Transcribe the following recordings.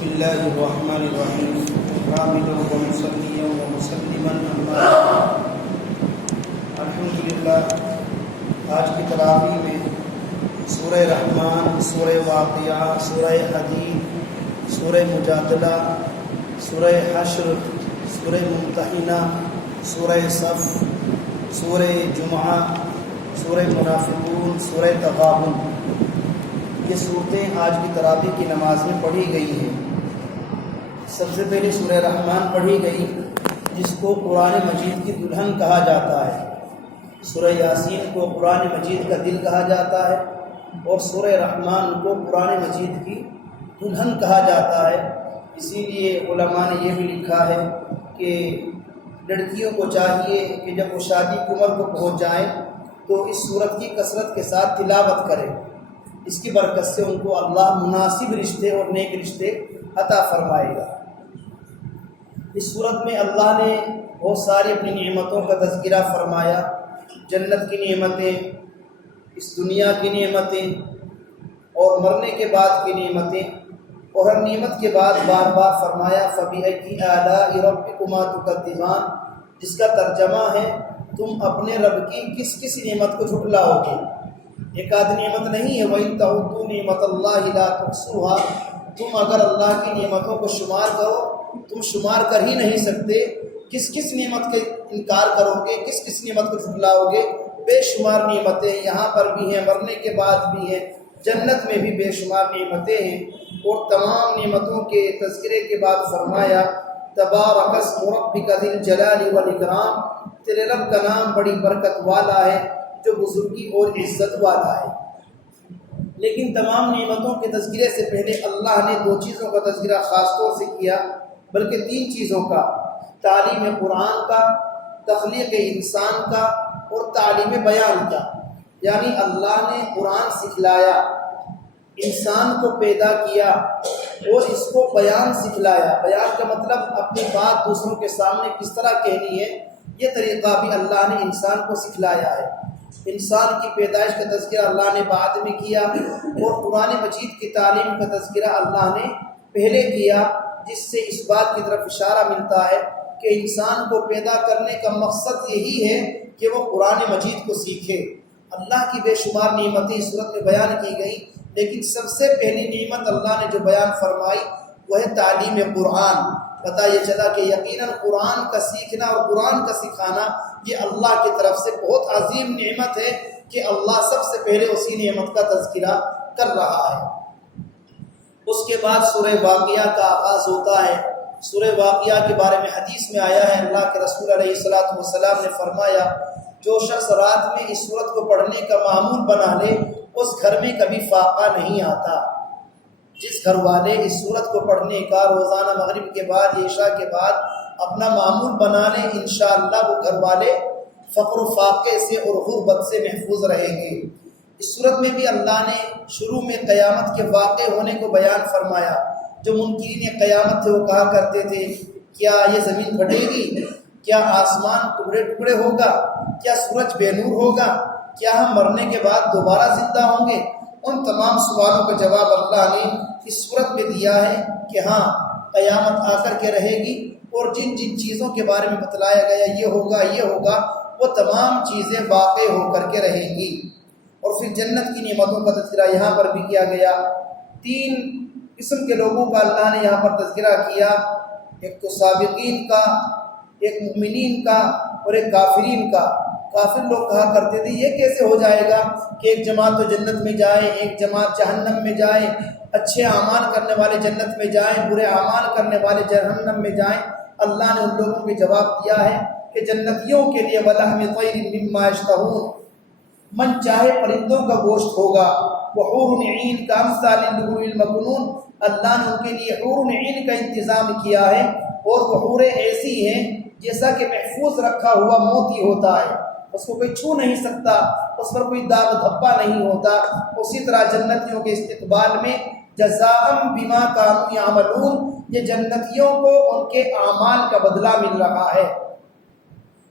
بسم اللہ الرحمن الرحیم حامدا ومصلیا ومسلما اما الحمدللہ۔ آج کی تراویح میں سورہ رحمان، سورہ واقعہ، سورہ حدید، سورہ مجادلہ، سورہ حشر، سورہ ممتحنہ، سورہ صف، سورہ جمعہ، سورہ منافقون، سورہ تغابن، یہ صورتیں آج کی تراویح کی نماز میں پڑھی گئی ہیں۔ سب سے پہلے سورہ رحمان پڑھی گئی، جس کو قرآن مجید کی دلہن کہا جاتا ہے۔ سورہ یاسین کو قرآن مجید کا دل کہا جاتا ہے، اور سورہ رحمان کو قرآن مجید کی دلہن کہا جاتا ہے۔ اسی لیے علماء نے یہ بھی لکھا ہے کہ لڑکیوں کو چاہیے کہ جب وہ شادی کی عمر کو پہنچ جائیں تو اس سورت کی کثرت کے ساتھ تلاوت کریں۔ اس کی برکت سے ان کو اللہ مناسب رشتے اور نیک رشتے عطا فرمائے گا۔ اس صورت میں اللہ نے بہت ساری اپنی نعمتوں کا تذکرہ فرمایا، جنت کی نعمتیں، اس دنیا کی نعمتیں، اور مرنے کے بعد کی نعمتیں، اور ہر نعمت کے بعد بار بار فرمایا فَبِأَيِّ آلَاءِ رَبِّكُمَا تُكَذِّبَانِ، جس کا ترجمہ ہے تم اپنے رب کی کس کس نعمت کو جھٹلاؤ گے۔ ایک آدھ نعمت نہیں ہے، وَإِن تَعُدُّوا نِعْمَتَ اللَّهِ لَا تُحْصُوهَا، تم اگر اللہ کی نعمتوں کو شمار کرو تم شمار کر ہی نہیں سکتے۔ کس کس نعمت کے انکار کرو گے، کس کس نعمت کو جھٹلاؤ گے؟ بے شمار نعمتیں یہاں پر بھی ہیں، مرنے کے بعد بھی ہیں، جنت میں بھی بے شمار نعمتیں ہیں۔ اور تمام نعمتوں کے تذکرے کے بعد فرمایا تبارک اسم ربک ذی الجلال والاکرام، تیرے رب کا نام بڑی برکت والا ہے جو بزرگی اور عزت والا ہے۔ لیکن تمام نعمتوں کے تذکرے سے پہلے اللہ نے دو چیزوں کا تذکرہ خاص طور سے کیا، بلکہ تین چیزوں کا: تعلیم قرآن کا، تخلیق انسان کا، اور تعلیم بیان کا۔ یعنی اللہ نے قرآن سکھلایا، انسان کو پیدا کیا، اور اس کو بیان سکھلایا۔ بیان کا مطلب اپنی بات دوسروں کے سامنے کس طرح کہنی ہے، یہ طریقہ بھی اللہ نے انسان کو سکھلایا ہے۔ انسان کی پیدائش کا تذکرہ اللہ نے بعد میں کیا، اور قرآن مجید کی تعلیم کا تذکرہ اللہ نے پہلے کیا، جس سے اس بات کی طرف اشارہ ملتا ہے کہ انسان کو پیدا کرنے کا مقصد یہی ہے کہ وہ قرآن مجید کو سیکھے۔ اللہ کی بے شمار نعمتیں اس صورت میں بیان کی گئی، لیکن سب سے پہلی نعمت اللہ نے جو بیان فرمائی وہ ہے تعلیم قرآن۔ پتہ یہ چلا کہ یقیناً قرآن کا سیکھنا اور قرآن کا سکھانا یہ اللہ کی طرف سے بہت عظیم نعمت ہے کہ اللہ سب سے پہلے اسی نعمت کا تذکرہ کر رہا ہے۔ اس کے بعد سورہ واقعہ کا آغاز ہوتا ہے۔ سورہ واقعہ کے بارے میں حدیث میں آیا ہے، اللہ کے رسول علیہ الصلوۃ والسلام نے فرمایا جو شخص رات میں اس سورت کو پڑھنے کا معمول بنا لے اس گھر میں کبھی فاقہ نہیں آتا۔ جس گھر والے اس سورت کو پڑھنے کا روزانہ مغرب کے بعد، عشاء کے بعد اپنا معمول بنا لے، انشاءاللہ وہ گھر والے فقر و فاقے سے اور غربت سے محفوظ رہیں گے۔ اس سورت میں بھی اللہ نے شروع میں قیامت کے واقع ہونے کو بیان فرمایا۔ جو منکرین قیامت تھے وہ کہا کرتے تھے کیا یہ زمین پھٹے گی، کیا آسمان ٹکڑے ٹکڑے ہوگا، کیا سورج بے نور ہوگا، کیا ہم مرنے کے بعد دوبارہ زندہ ہوں گے؟ ان تمام سوالوں کا جواب اللہ نے اس صورت میں دیا ہے کہ ہاں، قیامت آ کر کے رہے گی، اور جن جن چیزوں کے بارے میں بتلایا گیا یہ ہوگا یہ ہوگا، وہ تمام چیزیں واقع ہو کر کے رہیں گی۔ اور پھر جنت کی نعمتوں کا تذکرہ یہاں پر بھی کیا گیا۔ تین قسم کے لوگوں کا اللہ نے یہاں پر تذکرہ کیا، ایک تو سابقین کا، ایک مومنین کا، اور ایک کافرین کا۔ کافر لوگ کہا کرتے تھے یہ کیسے ہو جائے گا کہ ایک جماعت تو جنت میں جائے، ایک جماعت جہنم میں جائے، اچھے اعمال کرنے والے جنت میں جائیں، برے اعمال کرنے والے جہنم میں جائیں۔ اللہ نے ان لوگوں کو جواب دیا ہے کہ جنتیوں کے لیے وَلَحْمِ طَيْرٍ مِّمَّا يَشْتَهُونَ، من چاہے پرندوں کا گوشت ہوگا، وَحُورٌ عِينٌ كَأَمْثَالِ اللُّؤْلُؤِ الْمَكْنُونِ، اللہ نے ان کے لیے حور عین کا انتظام کیا ہے، اور وہ حوریں ایسی ہیں جیسا کہ محفوظ رکھا ہوا موتی ہوتا ہے، اس کو کوئی چھو نہیں سکتا، اس پر کوئی داغ دھبا نہیں ہوتا۔ اسی طرح جنتیوں کے استقبال میں جزاء بما كانوا يعملون، یہ جنتیوں کو ان کے اعمال کا بدلہ مل رہا ہے۔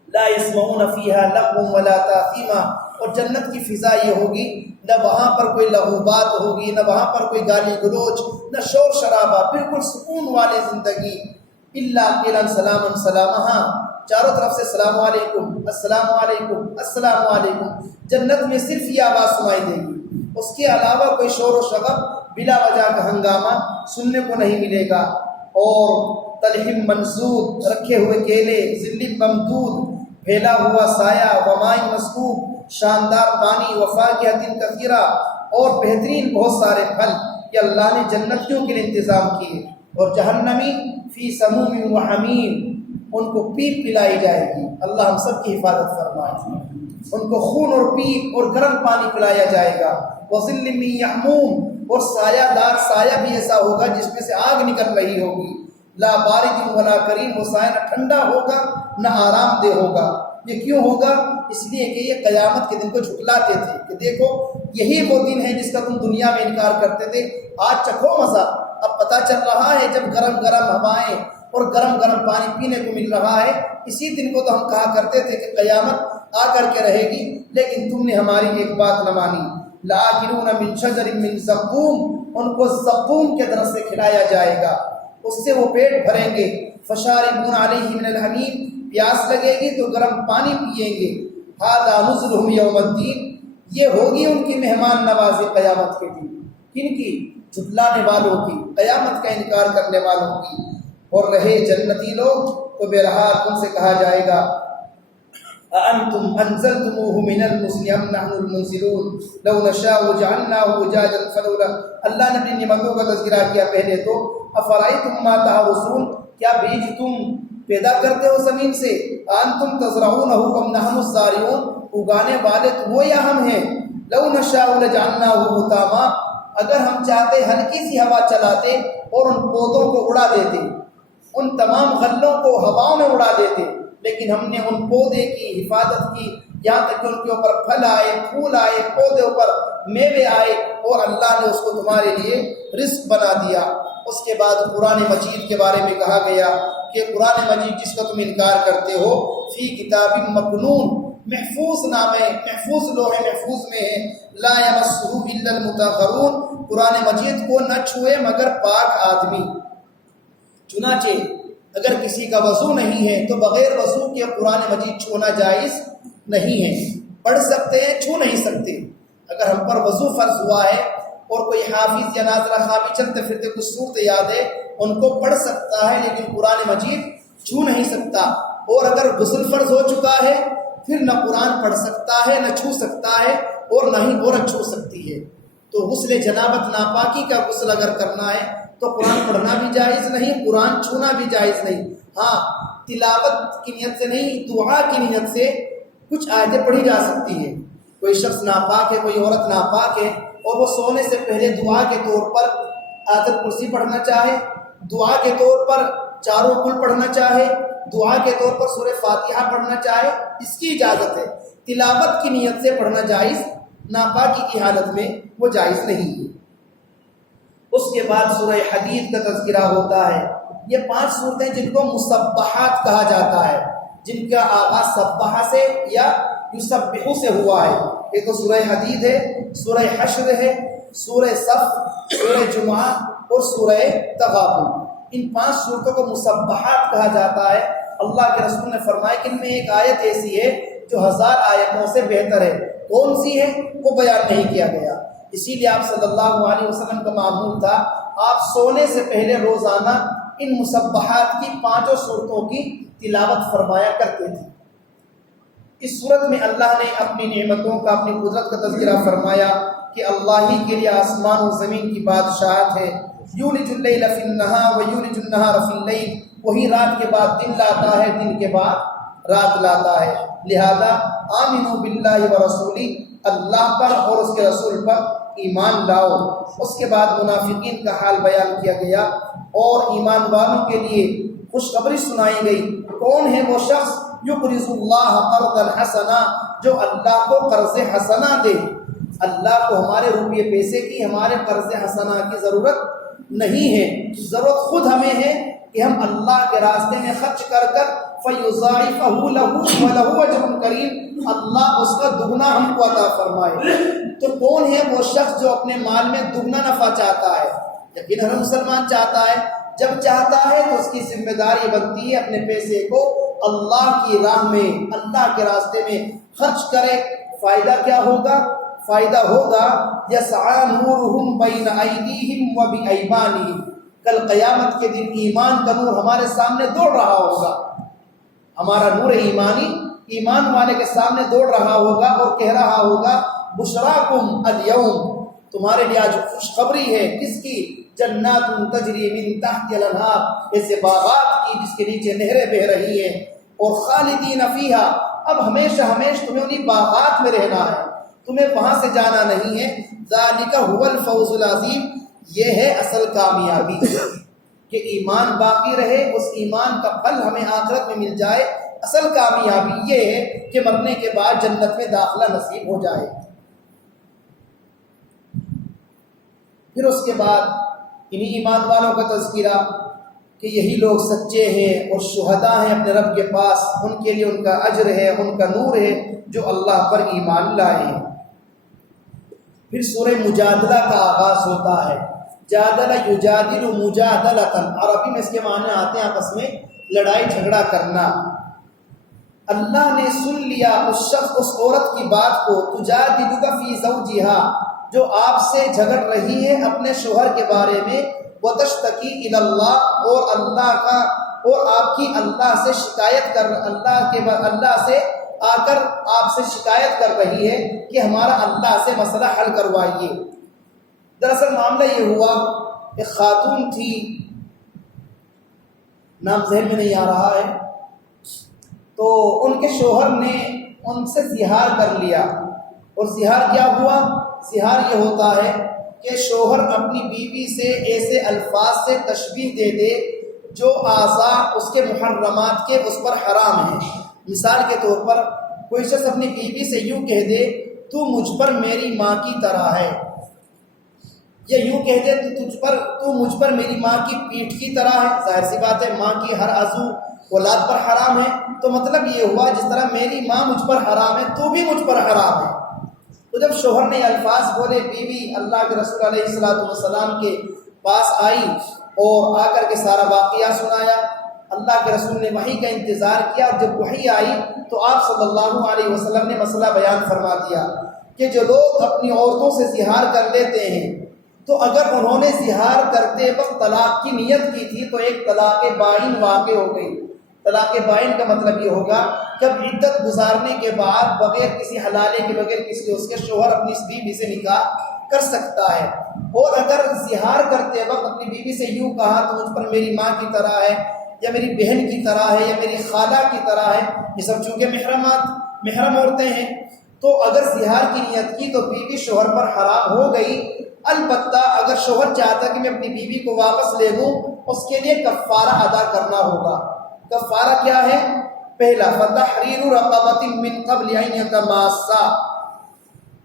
لا يسمعون فيها لغوا ولا تأثيما، اور جنت کی فضا یہ ہوگی نہ وہاں پر کوئی لغو بات ہوگی، نہ وہاں پر کوئی گالی گلوچ، نہ شور شرابہ، بالکل سکون والی زندگی۔ اللہ قیلا سلاما سلاما، ہاں چاروں طرف سے السلام علیکم السلام علیکم السلام علیکم، جنت میں صرف یہ آواز سنائی دے گی، اس کے علاوہ کوئی شور و شغب بلا وجہ کا ہنگامہ سننے کو نہیں ملے گا۔ اور تلہم منصوب، رکھے ہوئے کیلے، ظل ممدود، پھیلا ہوا سایہ، وماء مسکوب، شاندار پانی، وفاکہۃ کثیرہ، اور بہترین بہت سارے پھل، یہ اللہ نے جنتیوں کے لیے انتظام کیے۔ اور جہنمی فی سموم و حمیم، ان کو پیپ پلائی جائے گی، اللہ ہم سب کی حفاظت فرمائے، ان کو خون اور پیپ اور گرم پانی پلایا جائے گا۔ وظل من یحموم، اور سایہ دار سایہ بھی ایسا ہوگا جس میں سے آگ نکل رہی ہوگی۔ لا بارد ولا کریم، وہ سایہ نہ ٹھنڈا ہوگا نہ آرام دہ ہوگا۔ یہ کیوں ہوگا؟ اس لیے کہ یہ قیامت کے دن کو جھٹلاتے تھے کہ دیکھو یہی وہ دن ہے جس کا تم دنیا میں انکار کرتے تھے، آج چکھو مزہ۔ اب پتہ چل رہا ہے جب گرم گرم ہوائیں اور گرم گرم پانی پینے کو مل رہا ہے، اسی دن کو تو ہم کہا کرتے تھے کہ قیامت آ کر کے رہے گی، لیکن تم نے ہماری ایک بات نہ مانی۔ لآکلون من شجر من زقوم، ان کو زقوم کے درخت سے کھلایا جائے گا، اس سے وہ پیٹ بھریں گے۔ فشاربون علیہ من الحمیم، پیاس لگے گی تو گرم پانی پیئیں گے۔ ھذا نزلهم یوم الدین، یہ ہوگی ان کی مہمان نوازی قیامت کے دن۔ کن کی؟ جھٹلانے والوں کی، قیامت کا انکار کرنے والوں کی۔ اور رہے جنتی لوگ تو بہرحال ان سے کہا جائے گا أأنتم أنزلتموه من المزن أم نحن المنزلون لو نشاء جعلناه أجاجا فلولا، اللہ نے اپنی نعمتوں کا تذکرہ کیا پہلے تو۔ أفرأيتم ما تحرثون، کیا بیج تم پیدا کرتے ہو زمین سے؟ أأنتم تزرعونه أم نحن الزارعون، اگانے والے تو وہ یا ہم ہیں۔ لو نشاء لجعلناه حطاما، اگر ہم چاہتے ہلکی سی ہوا چلاتے اور ان پودوں کو اڑا دیتے، ان تمام غلوں کو ہواؤں میں اڑا دیتے، لیکن ہم نے ان پودے کی حفاظت کی یہاں تک کہ ان کے اوپر پھل آئے، پھول آئے، پودے اوپر میوے آئے، اور اللہ نے اس کو تمہارے لیے رزق بنا دیا۔ اس کے بعد قرآن مجید کے بارے میں کہا گیا کہ قرآن مجید جس کا تم انکار کرتے ہو، فی کتاب مکنون، محفوظ نامے، محفوظ لوح محفوظ میں ہے، لا یمسہ الا المطہرون، قرآن مجید کو نہ چھوئے مگر پاک آدمی۔ چنانچہ اگر کسی کا وضو نہیں ہے تو بغیر وضو کے قرآن مجید چھونا جائز نہیں ہے۔ پڑھ سکتے ہیں، چھو نہیں سکتے۔ اگر ہم پر وضو فرض ہوا ہے اور کوئی حافظ یا ناظرہ خوابی چلتے پھرتے کچھ صورت یاد ہے، ان کو پڑھ سکتا ہے لیکن قرآن مجید چھو نہیں سکتا۔ اور اگر غسل فرض ہو چکا ہے پھر نہ قرآن پڑھ سکتا ہے، نہ چھو سکتا ہے، اور نہ ہی عورت چھو سکتی ہے۔ تو غسل جنابت ناپاکی کا غسل اگر کرنا ہے تو قرآن پڑھنا بھی جائز نہیں، قرآن چھونا بھی جائز نہیں۔ ہاں تلاوت کی نیت سے نہیں، دعا کی نیت سے کچھ آیتیں پڑھی جا سکتی ہے۔ کوئی شخص ناپاک ہے، کوئی عورت ناپاک ہے، اور وہ سونے سے پہلے دعا کے طور پر آیت الکرسی پڑھنا چاہے، دعا کے طور پر چاروں کل پڑھنا چاہے، دعا کے طور پر سورہ فاتحہ پڑھنا چاہے، اس کی اجازت ہے۔ تلاوت کی نیت سے پڑھنا جائز، ناپاکی کی حالت میں وہ جائز نہیں ہے۔ اس کے بعد سورہ حدید کا تذکرہ ہوتا ہے۔ یہ 5 سورتیں جن کو مسبحات کہا جاتا ہے، جن کا آغاز سبحہ سے یا یسبح سے ہوا ہے۔ ایک تو سورہ حدید ہے، سورہ حشر ہے، سورہ صف، سورہ جمعہ اور سورہ تغابن۔ ان 5 سورتوں کو مسبحات کہا جاتا ہے۔ اللہ کے رسول نے فرمایا کہ ان میں ایک آیت ایسی ہے جو 1000 آیتوں سے بہتر ہے۔ کون سی ہے وہ بیان نہیں کیا گیا۔ اسی لیے آپ صلی اللہ علیہ وسلم کا معمول تھا، آپ سونے سے پہلے روزانہ ان مسبحات کی 5 صورتوں کی تلاوت فرمایا کرتے تھے۔ اس صورت میں اللہ نے اپنی نعمتوں کا، اپنی قدرت کا تذکرہ فرمایا کہ اللہ ہی کے لیے آسمان و زمین کی بادشاہت ہے۔ یولج اللیل فی النہار و یولج النہار فی اللیل، وہی رات کے بعد دن لاتا ہے، دن کے بعد رات لاتا ہے۔ لہذا آمنوا باللہ ورسولہ، اللہ پر اور اس کے رسول پر ایمان لاؤ۔ اس کے بعد منافقین کا حال بیان کیا گیا اور ایمان والوں کے لیے خوشخبری سنائی گئی۔ کون ہے وہ شخص؟ یقرض اللہ قرضا حسنا، جو اللہ کو قرض حسنا دے۔ اللہ کو ہمارے روپیے پیسے کی، ہمارے قرض حسنا کی ضرورت نہیں ہے۔ ضرورت خود ہمیں ہے کہ ہم اللہ کے راستے میں خرچ کر کر فَيُضَاعِفَهُ لَهُ وَلَهُ أَجْرٌ كَرِيمٌ، اللہ اس کا دگنا ہم کو عطا فرمائے۔ تو کون ہے وہ شخص جو اپنے مال میں دگنا نفع چاہتا ہے؟ یقیناً ہر مسلمان چاہتا ہے۔ جب چاہتا ہے تو اس کی ذمہ داری بنتی ہے اپنے پیسے کو اللہ کی راہ میں، اللہ کے راستے میں خرچ کرے۔ فائدہ کیا ہوگا؟ فائدہ ہوگا یسعی نورہم بین ایدیہم و بایمانہم، کل قیامت کے دن ایمان کا نور ہمارے سامنے دوڑ رہا ہوگا، ہمارا نور ایمانی ایمان والے کے سامنے دوڑ رہا ہوگا اور کہہ رہا ہوگا بشراکم الیوم، تمہارے لیے آج خوشخبری ہے، کس کی؟ جنات تجری من تحت الانہار، ایسے باغات کی جس کے نیچے نہریں بہ رہی ہیں، اور خالدین فیہا، اب ہمیشہ ہمیشہ تمہیں انہی باغات میں رہنا ہے، تمہیں وہاں سے جانا نہیں ہے۔ ذالک هو الفوز العظیم، یہ ہے اصل کامیابی کہ ایمان باقی رہے، اس ایمان کا پھل ہمیں آخرت میں مل جائے۔ اصل کامیابی یہ ہے کہ مرنے کے بعد جنت میں داخلہ نصیب ہو جائے۔ پھر اس کے بعد انہی ایمان والوں کا تذکرہ کہ یہی لوگ سچے ہیں اور شہداء ہیں اپنے رب کے پاس، ان کے لیے ان کا اجر ہے، ان کا نور ہے جو اللہ پر ایمان لائے ہیں۔ پھر سورہ مجادلہ کا آغاز ہوتا ہے۔ جادل یجادل مجادلۃ، عربی میں اس کے معنی آتے ہیں آپس میں لڑائی جھگڑا کرنا۔ اللہ نے سن لیا اس شخص، اس عورت کی بات کو، تجادلک فی زوجہا، جو آپ سے جھگڑ رہی ہے اپنے شوہر کے بارے میں، وتشتکی الی اللہ، اور اللہ کا اور آپ کی اللہ سے شکایت کر، اللہ سے آ کر آپ سے شکایت کر رہی ہے کہ ہمارا اللہ سے مسئلہ حل کروائیے۔ دراصل معاملہ یہ ہوا، ایک خاتون تھی، نام ذہن میں نہیں آ رہا ہے، تو ان کے شوہر نے ان سے زہار کر لیا۔ اور زہار کیا ہوا؟ زہار یہ ہوتا ہے کہ شوہر اپنی بیوی سے ایسے الفاظ سے تشبیہ دے دے جو اعضاء اس کے محرمات کے اس پر حرام ہیں۔ مثال کے طور پر کوئی شخص اپنی بیوی سے یوں کہہ دے تو مجھ پر میری ماں کی طرح ہے، یا یوں کہہ دے تو مجھ پر میری ماں کی پیٹھ کی طرح ہے۔ ظاہر سی بات ہے ماں کی ہر عضو اولاد پر حرام ہے، تو مطلب یہ ہوا جس طرح میری ماں مجھ پر حرام ہے تو بھی مجھ پر حرام ہے۔ تو جب شوہر نے الفاظ بولے، بیوی اللہ کے رسول علیہ الصلوۃ والسلام کے پاس آئی اور آ کر کے سارا واقعہ سنایا۔ اللہ کے رسول نے وحی کا انتظار کیا، اور جب وحی آئی تو آپ صلی اللہ علیہ وسلم نے مسئلہ بیان فرما دیا کہ جو لوگ اپنی عورتوں سے زہار کر لیتے ہیں، تو اگر انہوں نے زہار کرتے وقت طلاق کی نیت کی تھی تو ایک طلاق بائن واقع ہو گئی۔ طلاق بائن کا مطلب یہ ہوگا کہ اب عدت گزارنے کے بعد بغیر کسی حلالے کے، بغیر کسی اس کے شوہر اپنی اس بیوی سے نکاح کر سکتا ہے۔ اور اگر زہار کرتے وقت اپنی بیوی سے یوں کہا تو مجھ پر میری ماں کی طرح ہے، یا میری بہن کی طرح ہے، یا میری خالہ کی طرح ہے، یہ سب چونکہ محرم عورتیں ہیں، تو اگر زہار کی نیت کی تو بیوی شوہر پر حرام ہو گئی۔ البتہ اگر شوہر چاہتا کہ میں اپنی بیوی کو واپس لے لوں، اس کے لیے کفارہ ادا کرنا ہوگا۔ کفارہ کیا ہے؟ پہلا، فتحریر رقبۃ من قبل ان یتماسا،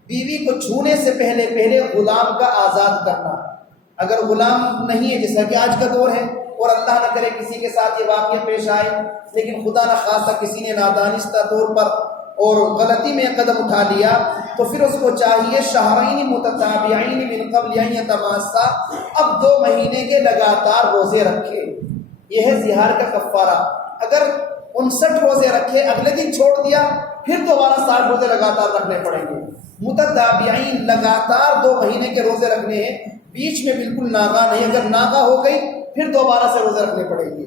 بیوی کو چھونے سے پہلے غلام کا آزاد کرنا۔ اگر غلام نہیں ہے، جیسا کہ آج کا دور ہے، اور اللہ نہ کرے کسی کے ساتھ یہ واقعہ پیش آئے، لیکن خدا نہ خواستہ کسی نے نادانستہ طور پر اور غلطی میں قدم اٹھا لیا، تو پھر اس کو چاہیے شہرین متتابعین من قبل ان یتماسا، اب 2 مہینے کے لگاتار روزے رکھے۔ یہ ہے زہار کا کفارہ۔ اگر 59 روزے رکھے، اگلے دن چھوڑ دیا، پھر دوبارہ 60 روزے لگاتار رکھنے پڑیں گے۔ متتابعین، لگاتار 2 مہینے کے روزے رکھنے ہیں، بیچ میں بالکل ناغہ نہیں، اگر ناغہ ہو گئی پھر دوبارہ سے روزے رکھنے پڑیں گے۔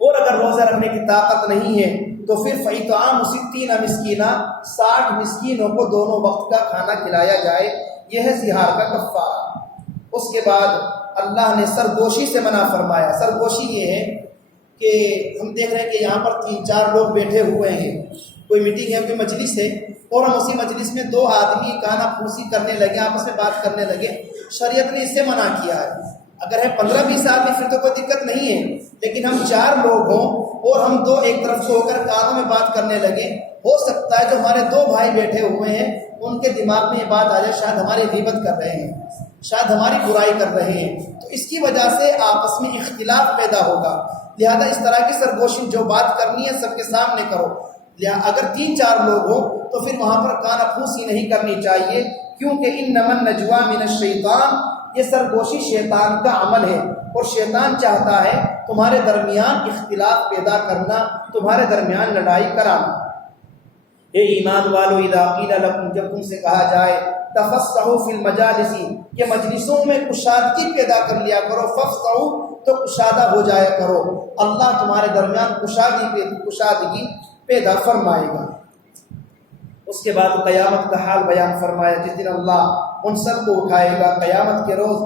اور اگر روزہ رکھنے کی طاقت نہیں ہے تو پھر فإطعام 60 مسکینہ، 60 مسکینوں کو دونوں وقت کا کھانا کھلایا جائے۔ یہ ہے زہار کا کفارہ۔ اس کے بعد اللہ نے سرگوشی سے منع فرمایا۔ سرگوشی یہ ہے کہ ہم دیکھ رہے ہیں کہ یہاں پر 3-4 لوگ بیٹھے ہوئے ہیں، کوئی میٹنگ ہے، کوئی مجلس ہے، اور ہم اسی مجلس میں 2 آدمی کانا پھوسی کرنے لگے، آپس میں بات کرنے لگے۔ شریعت نے اس سے منع کیا ہے۔ اگر ہے 15-20 آدمی پھر تو کوئی دقت نہیں ہے، لیکن ہم 4 لوگ ہوں اور ہم 2 ایک طرف سے ہو کر کانوں میں بات کرنے لگے، ہو سکتا ہے جو ہمارے 2 بھائی بیٹھے ہوئے ہیں ان کے دماغ میں یہ بات آ جائے شاید ہماری غیبت کر رہے ہیں، شاید ہماری برائی کر رہے ہیں، تو اس کی وجہ سے آپس میں اختلاف پیدا ہوگا۔ لہذا اس طرح کی سرگوشی جو بات کرنی ہے سب کے سامنے کرو. اگر 3-4 لوگ ہو تو پھر وہاں پر کانا پھوسی نہیں کرنی چاہیے، کیونکہ انما النجوى من الشیطان، یہ سرگوشی شیطان کا عمل ہے، اور شیطان چاہتا ہے تمہارے درمیان اختلاف پیدا کرنا، تمہارے درمیان لڑائی کرانا. اے ایمان والو اذا قیل لکم، جب تم سے کہا جائے تفصحوا فی المجالس، کہ مجلسوں میں کشادگی پیدا کر لیا کرو، فافصحوا تو کشادہ ہو جایا کرو، اللہ تمہارے درمیان کشادگی پیدا فرمائے گا. اس کے بعد قیامت کا حال بیان فرمایا، جس دن اللہ ان سب کو اٹھائے گا. قیامت کے روز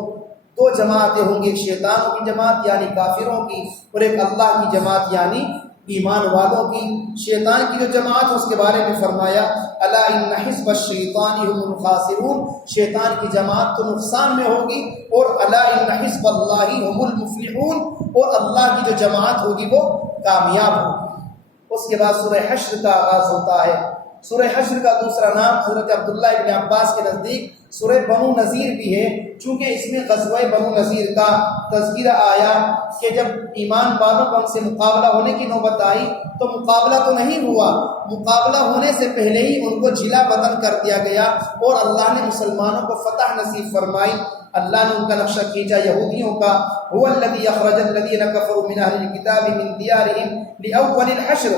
2 جماعتیں ہوں گی، ایک شیطانوں کی جماعت یعنی کافروں کی، اور ایک اللہ کی جماعت یعنی ایمان والوں کی. شیطان کی جو جماعت اس کے بارے میں فرمایا الا ان حزب الشیطان هم الخاسرون، شیطان کی جماعت تو نقصان میں ہوگی، اور الا ان حزب اللہ هم المفلحون، اور اللہ کی جو جماعت ہوگی وہ کامیاب ہوگی. اس کے بعد سورہ حشر کا آغاز ہوتا ہے. سورہ حشر کا دوسرا نام حضرت عبداللہ ابن عباس کے نزدیک سورہ بنو نذیر بھی ہے، چونکہ اس میں غزوہ بنو نذیر کا تذکرہ آیا کہ جب ایمان والوں کو ان سے مقابلہ ہونے کی نوبت آئی تو مقابلہ تو نہیں ہوا، مقابلہ ہونے سے پہلے ہی ان کو جلا وطن کر دیا گیا، اور اللہ نے مسلمانوں کو فتح نصیب فرمائی. اللہ نے ان کا نقشہ کھینچا یہودیوں کا. هو الذی اخرج الذین کفروا من اہل الکتاب من دیارہم لاول الحشر،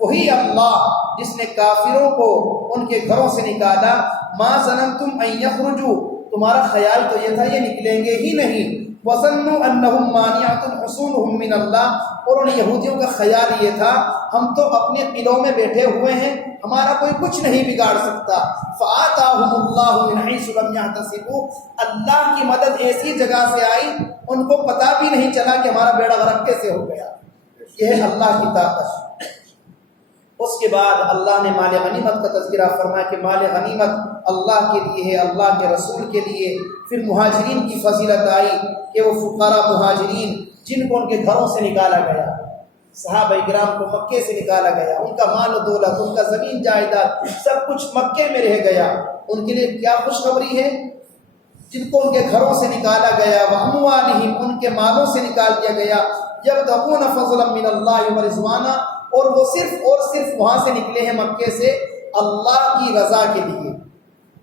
وہی اللہ جس نے کافروں کو ان کے گھروں سے نکالا. ما ظننتم ان یخرجوا، تمہارا خیال تو یہ تھا یہ نکلیں گے ہی نہیں. وظنوا انہم مانعتهم حصونہم من اللہ، اور ان یہودیوں کا خیال یہ تھا ہم تو اپنے قلعوں میں بیٹھے ہوئے ہیں، ہمارا کوئی کچھ نہیں بگاڑ سکتا. فآتاہم اللہ من حیث لم یحتسبوا، اللہ کی مدد ایسی جگہ سے آئی ان کو پتہ بھی نہیں چلا کہ ہمارا بیڑا غرق کیسے ہو گیا. یہ ہے اللہ کی طاقت. اس کے بعد اللہ نے مال غنیمت کا تذکرہ فرمایا کہ مال غنیمت اللہ کے لیے ہے، اللہ کے رسول کے لیے. پھر مہاجرین کی فضیلت آئی کہ وہ فقراء مہاجرین جن کو ان کے گھروں سے نکالا گیا، صحابہ کرام کو مکے سے نکالا گیا، ان کا مال و دولت، ان کا زمین جائیداد سب کچھ مکے میں رہ گیا، ان کے لیے کیا خوشخبری ہے. جن کو ان کے گھروں سے نکالا گیا، وَأَمْوَالِهِمْ، ان کے مالوں سے نکال دیا گیا، يَبْتَغُونَ فَضْلًا مِّنَ اللَّهِ وَرِضْوَانًا، اور وہ صرف اور صرف وہاں سے نکلے ہیں مکے سے اللہ کی رضا کے لیے،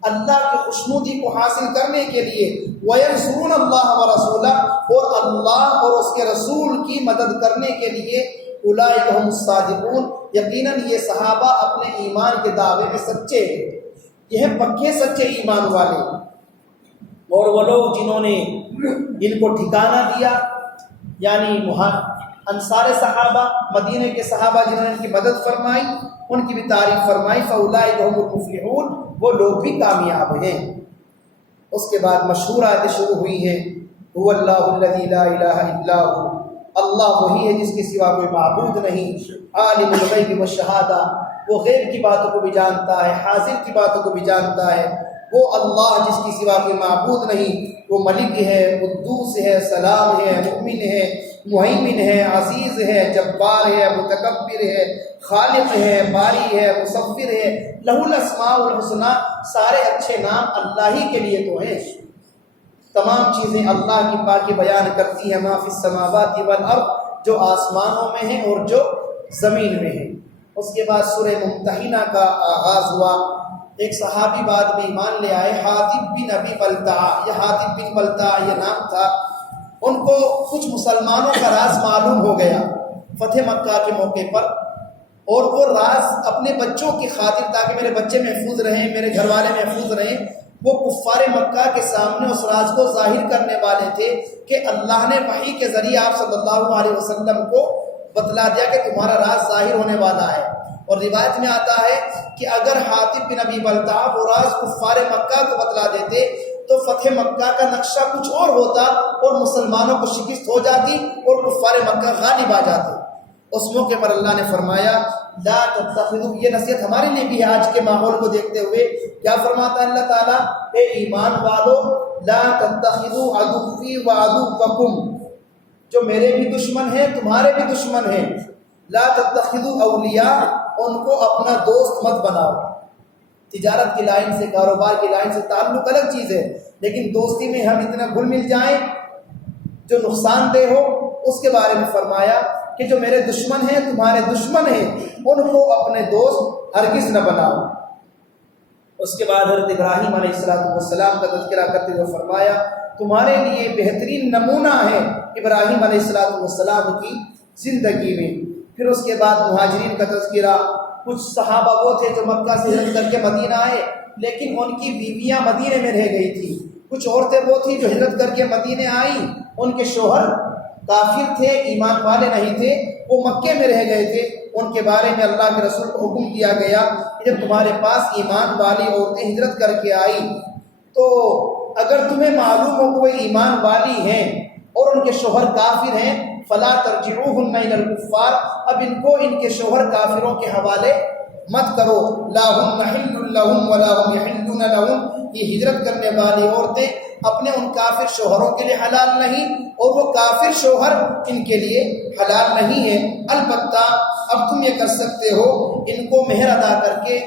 اللہ کی خوشنودی کو حاصل کرنے کے لیے. وَيَنْصُرُونَ اللَّهَ وَرَسُولَهُ، اور اللہ اور اس کے رسول کی مدد کرنے کے لیے. أُولَٰئِكَ هُمُ الصَّادِقُونَ، یقیناً یہ صحابہ اپنے ایمان کے دعوے میں سچے ہیں، یہ ہیں پکے سچے ایمان والے. اور وہ لوگ جنہوں نے ان کو ٹھکانہ دیا یعنی انصار صحابہ، مدینے کے صحابہ جنہوں نے ان کی مدد فرمائی، ان کی بھی تعریف فرمائی. فَأُولَٰئِكَ هُمُ الْمُفْلِحُونَ، وہ لوگ بھی کامیاب ہیں. اس کے بعد مشہور آیتیں شروع ہوئی ہیں. هُوَ اللَّهُ الَّذِي لَا إِلَٰهَ إِلَّا هُوَ، اللہ وہی ہے جس کے سوا کوئی معبود نہیں. عالم الغیب والشہادہ، وہ غیب کی باتوں کو بھی جانتا ہے، حاضر کی باتوں کو بھی جانتا ہے. وہ اللہ جس کی سوا کوئی معبود نہیں، وہ ملک ہے، قدوس ہے، سلام ہے، مؤمن ہے، مہیمن ہے، عزیز ہے، جبار ہے، متکبر ہے، خالق ہے، باری ہے، مصور ہے. لہ الاسماء الحسنی، سارے اچھے نام اللہ ہی کے لیے تو ہیں. تمام چیزیں اللہ کی پاکی بیان کرتی ہیں. ما فی السماوات والارض، جو آسمانوں میں ہیں اور جو زمین میں ہیں. اس کے بعد سورہ ممتحنہ کا آغاز ہوا. ایک صحابی بعد میں ایمان لے آئے، حاطب بن ابی بلتع، یہ حاطب بن بلتع یہ نام تھا. ان کو کچھ مسلمانوں کا راز معلوم ہو گیا فتح مکہ کے موقع پر، اور وہ راز اپنے بچوں کی خاطر، تاکہ میرے بچے محفوظ رہیں، میرے گھر والے محفوظ رہیں، وہ کفار مکہ کے سامنے اس راز کو ظاہر کرنے والے تھے کہ اللہ نے وحی کے ذریعے آپ صلی اللہ علیہ وسلم کو بتلا دیا کہ تمہارا راز ظاہر ہونے والا ہے. اور روایت میں آتا ہے کہ اگر حاطب بن ابی بلتع وہ راز کفار مکہ کو بتلا دیتے تو فتح مکہ کا نقشہ کچھ اور ہوتا اور مسلمانوں کو شکست ہو جاتی اور کفار مکہ غالب آ جاتے. اس موقع پر اللہ نے فرمایا لا تتخذوا، یہ نصیحت ہمارے لیے بھی ہے آج کے ماحول کو دیکھتے ہوئے. کیا فرماتا ہے اللہ تعالیٰ؟ اے ایمان والو، لا تتخذوا عدوی وعدوکم، جو میرے بھی دشمن ہیں تمہارے بھی دشمن ہیں. لا تتخذوا اولیاء، ان کو اپنا دوست مت بناؤ. تجارت کی لائن سے، کاروبار کی لائن سے تعلق الگ چیز ہے، لیکن دوستی میں ہم اتنا گھل مل جائیں جو نقصان دہ ہو، اس کے بارے میں فرمایا کہ جو میرے دشمن ہیں تمہارے دشمن ہیں ان کو اپنے دوست ہرگز نہ بناؤ۔ اس کے بعد حضرت ابراہیم علیہ السلام کا تذکرہ کرتے ہوئے فرمایا تمہارے لیے بہترین نمونہ ہے ابراہیم علیہ السلام کی زندگی میں۔ پھر اس کے بعد مہاجرین کا تذکرہ، کچھ صحابہ وہ تھے جو مکہ سے ہجرت کر کے مدینہ آئے لیکن ان کی بیویاں مدینے میں رہ گئی تھی، کچھ عورتیں وہ تھیں جو ہجرت کر کے مدینے آئیں، ان کے شوہر کافر تھے، ایمان والے نہیں تھے، وہ مکے میں رہ گئے تھے، ان کے بارے میں اللہ کے رسول کو حکم دیا گیا کہ جب تمہارے پاس ایمان والی عورتیں ہجرت کر کے آئی تو اگر تمہیں معلوم ہو کہ وہ ایمان والی ہیں اور ان کے شوہر کافر ہیں فلا ترجعوہن الی الکفار، اب ان کو ان کے شوہر کافروں کے حوالے مت کرو، لا ہن حل لہم ولا ہم یحلون لہم، یہ ہجرت کرنے والی عورتیں اپنے ان کافر شوہروں کے لیے حلال نہیں اور وہ کافر شوہر ان کے لیے حلال نہیں ہے۔ البتہ اب تم یہ کر سکتے ہو ان کو مہر ادا کر کے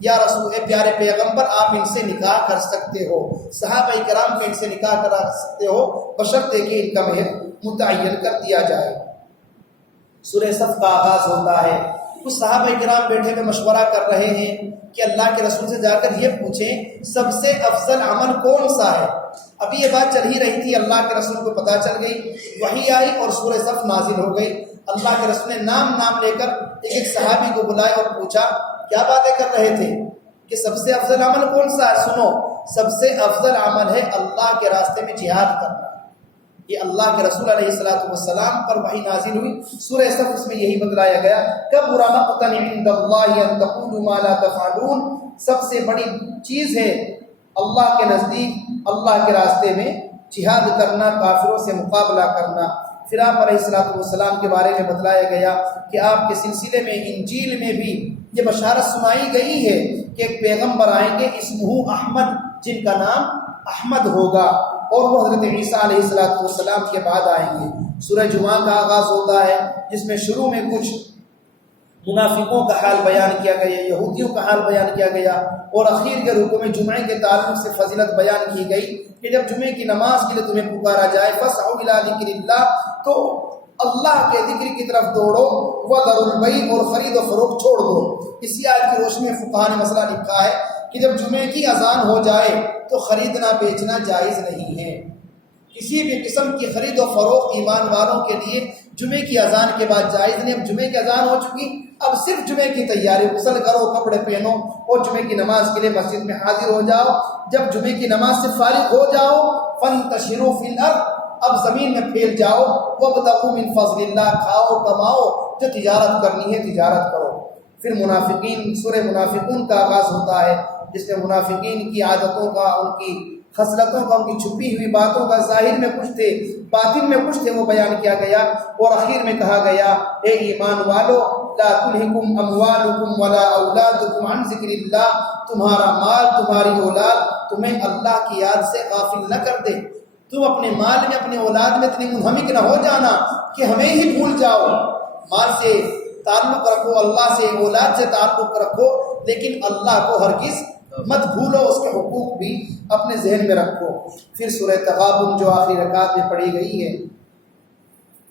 یا رسول پیارے پیغمبر آپ ان سے نکاح کر سکتے ہو، صحابہ کرام کے ان سے نکاح کرا سکتے ہو بشرطے کہ ان کا مہر متعین کر دیا جائے۔ سورہ صف کا آغاز ہوتا ہے، کچھ صحابہ کرام بیٹھے ہوئے مشورہ کر رہے ہیں کہ اللہ کے رسول سے جا کر یہ پوچھیں سب سے افضل عمل کون سا ہے۔ ابھی یہ بات چل ہی رہی تھی، اللہ کے رسول کو پتہ چل گئی، وحی آئی اور سورہ صف نازل ہو گئی۔ اللہ کے رسول نے نام لے کر ایک صحابی کو بلائے اور پوچھا کیا باتیں کر رہے تھے کہ سب سے افضل عمل کون سا ہے؟ سنو، سب سے افضل عمل ہے اللہ کے راستے میں جہاد کرنا۔ یہ اللہ کے رسول علیہ السلام پر وحی نازل ہوئی، سورہ صف اس میں یہی بتلایا گیا، کبر مقتا عند اللہ ان تقولوا ما لا تفعلون، سب سے بڑی چیز ہے اللہ کے نزدیک اللہ کے راستے میں جہاد کرنا، کافروں سے مقابلہ کرنا۔ پھر آپ علیہ السلام کے بارے میں بتلایا گیا کہ آپ کے سلسلے میں انجیل میں بھی یہ بشارت سنائی گئی ہے کہ ایک پیغمبر آئیں گے اسمہ احمد، جن کا نام احمد ہوگا، اور وہ حضرت عیسیٰ علیہ السلام کے بعد آئیں گے۔ سورہ جمعہ کا آغاز ہوتا ہے جس میں شروع میں کچھ منافقوں کا حال بیان کیا گیا، یہودیوں کا حال بیان کیا گیا، اور اخیر کے رکوع میں جمعے کے تعلق سے فضیلت بیان کی گئی کہ جب جمعے کی نماز کے لیے تمہیں پکارا جائے فاسعوا الی ذکر اللہ، تو اللہ کے ذکر کی طرف دوڑو، وذروا البیع، اور خرید و فروخت چھوڑ دو۔ اسی آیت کی روشنی میں فقہاء نے مسئلہ لکھا ہے کہ جب جمعے کی اذان ہو جائے تو خریدنا بیچنا جائز نہیں ہے، کسی بھی قسم کی خرید و فروخت ایمان والوں کے لیے جمعے کی اذان کے بعد جائز نہیں۔ اب جمعے کی اذان ہو چکی، اب صرف جمعے کی تیاری، غسل کرو، کپڑے پہنو اور جمعے کی نماز کے لیے مسجد میں حاضر ہو جاؤ۔ جب جمعے کی نماز سے فارغ ہو جاؤ فانتشروا فی الارض، اب زمین میں پھیل جاؤ، وابتغوا من فضل اللہ، کھاؤ کماؤ، جو تجارت کرنی ہے تجارت کرو۔ پھر منافقین، سورہ منافقون کا آغاز ہوتا ہے جس میں منافقین کی عادتوں کا، ان کی خصلتوں کا، ان کی چھپی ہوئی باتوں کا، ظاہر میں کچھ تھے باطن میں کچھ تھے، وہ بیان کیا گیا، اور اخیر میں کہا گیا اے ایمان والو لا تلہکم اموالکم ولا اولادکم عن ذکر اللہ، تمہارا مال، تمہاری اولاد تمہیں اللہ کی یاد سے غافل نہ کر دے۔ تم اپنے مال میں، اپنے اولاد میں اتنی منہمک نہ ہو جانا کہ ہمیں ہی بھول جاؤ۔ مال سے تعلق رکھو، اللہ سے، اولاد سے تعلق رکھو، لیکن اللہ کو ہرگز مت بھولو، اس کے حقوق بھی اپنے ذہن میں رکھو۔ پھر سورہ تغابن جو آخری رکعت میں پڑھی گئی ہے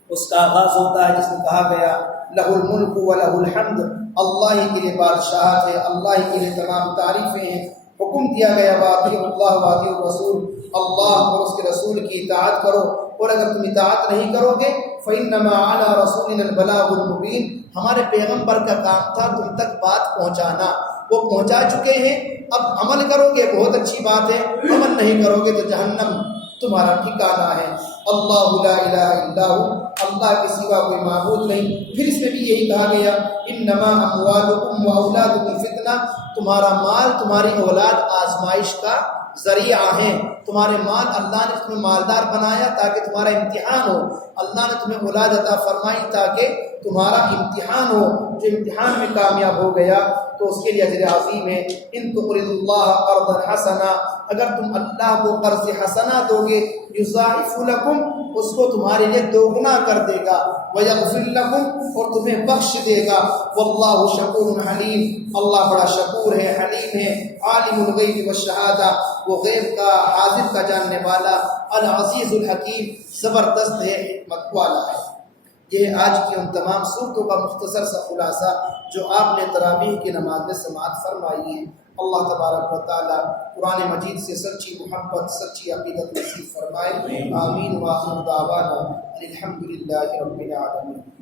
اس کا آغاز ہوتا ہے جس میں کہا گیا لہ الملک و لہ الحمد، اللہ ہی کے لیے بادشاہت ہے، اللہ ہی کے لیے تمام تعریفیں ہیں۔ حکم دیا گیا واطیعوا اللہ واطیعوا الرسول، اللہ اور اس کے رسول کی اطاعت کرو، اور اگر تم اطاعت نہیں کرو گے فإنما علی رسولنا البلاغ المبین، ہمارے پیغمبر کا کام تھا تم تک بات پہنچانا، وہ پہنچا چکے ہیں۔ اب عمل کرو گے بہت اچھی بات ہے، عمل نہیں کرو گے تو جہنم تمہارا ٹھکانہ ہے۔ اللہ لا الہ الا ہو، اللہ کے سوا کوئی معبود نہیں۔ پھر اس میں بھی یہی کہا گیا انما اموالکم واولادکم فتنہ، تمہارا مال، تمہاری اولاد آزمائش کا ذریعہ ہیں۔ تمہارے مال، اللہ نے تمہیں مالدار بنایا تاکہ تمہارا امتحان ہو، اللہ نے تمہیں اولاد عطا فرمائی تاکہ تمہارا امتحان ہو، جو امتحان میں کامیاب ہو گیا تو اس کے لیے اجر عظیم ہے۔ ان تقرضوا اللہ قرضا حسنا، اگر تم اللہ کو قرض حسنا دو گے یضاعف لکم، اس کو تمہارے لیے دوگنا کر دے گا، ویغفر لکم، اور تمہیں بخش دے گا، واللہ شکور حلیم، اللہ بڑا شکور ہے، حلیم ہے، عالم الغیب والشہادہ، وہ غیب کا، حاضر کا جاننے والا، العزیز الحکیم، زبردست ہے، حکمت والا ہے۔ یہ آج کی ان تمام صورتوں کا مختصر سا خلاصہ جو آپ نے تراویح کی نماز میں سماعت فرمائی ہے۔ اللہ تبارک و تعالی قرآن مجید سے سچی محبت، سچی عقیدت نصیب فرمائے۔ آمین۔ وآخر دعوانا الحمد للہ رب العالمین۔